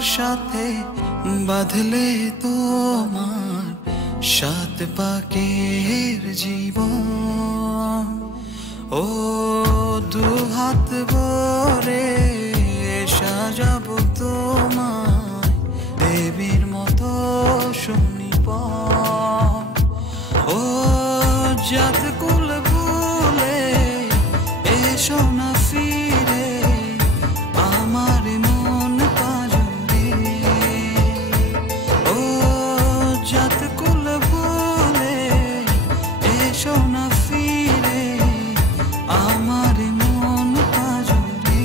সাথে বাঁধলে তোমার সাত পাকের জীবন। ও দু হাত ভরে সাজাবো তোমায় দেবীর মতো সুনিপন। ও জাত কুল ভুলে এসো না ফিরে আমার মন পাজরে। ও জাত কুল ভুলে এসো না ফিরে আমার মন পাজরে।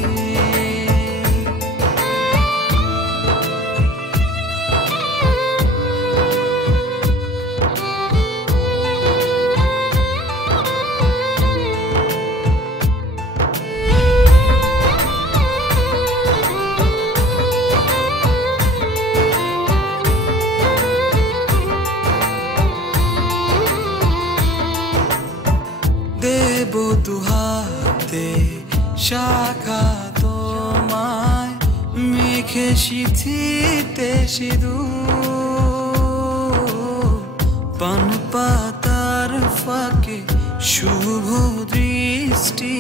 দেব দুহাতে শাখা তোমায় মেখে সিঁথিতে সিঁদুর। পান পাতার ফাঁকে শুভ দৃষ্টি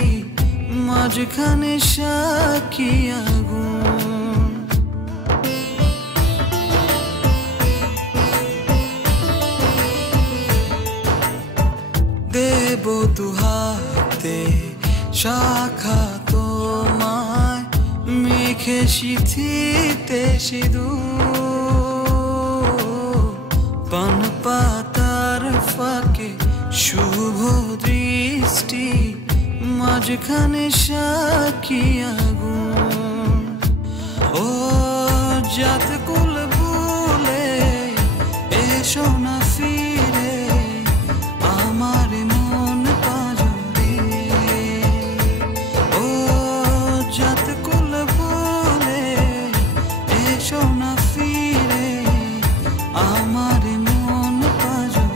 মাঝখানে সাক্ষী আগুন। দেব দুহাতে শাখা তোমায় মেখে সিঁথিতে সিঁদুর। পান পাতার ফাঁকে শুভ দৃষ্টি মাঝখানে সাক্ষী আগুন। ও জাত কুল ভুলে এসো না ফিরে আমার মন পাজরে। ও জাত কুল ভুলে এসো না ফিরে আমার মন পাজরে।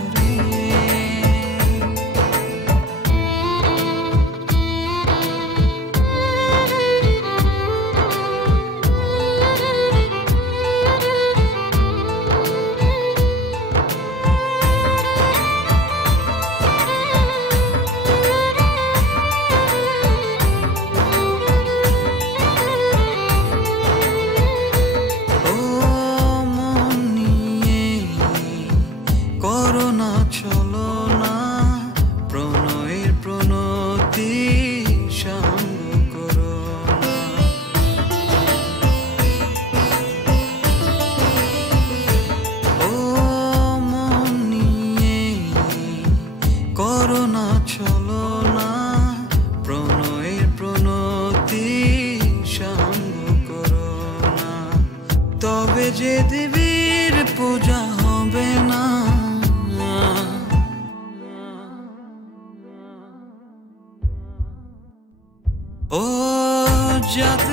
করোনা চলো না প্রণয়ের প্রণতি সঙ্গ করো না। ও মন নিয়ে করোনা চলো না প্রণয়ের প্রণতি সঙ্গ করো না। তবে যে দেবীর পূজা হবে না। ও জাত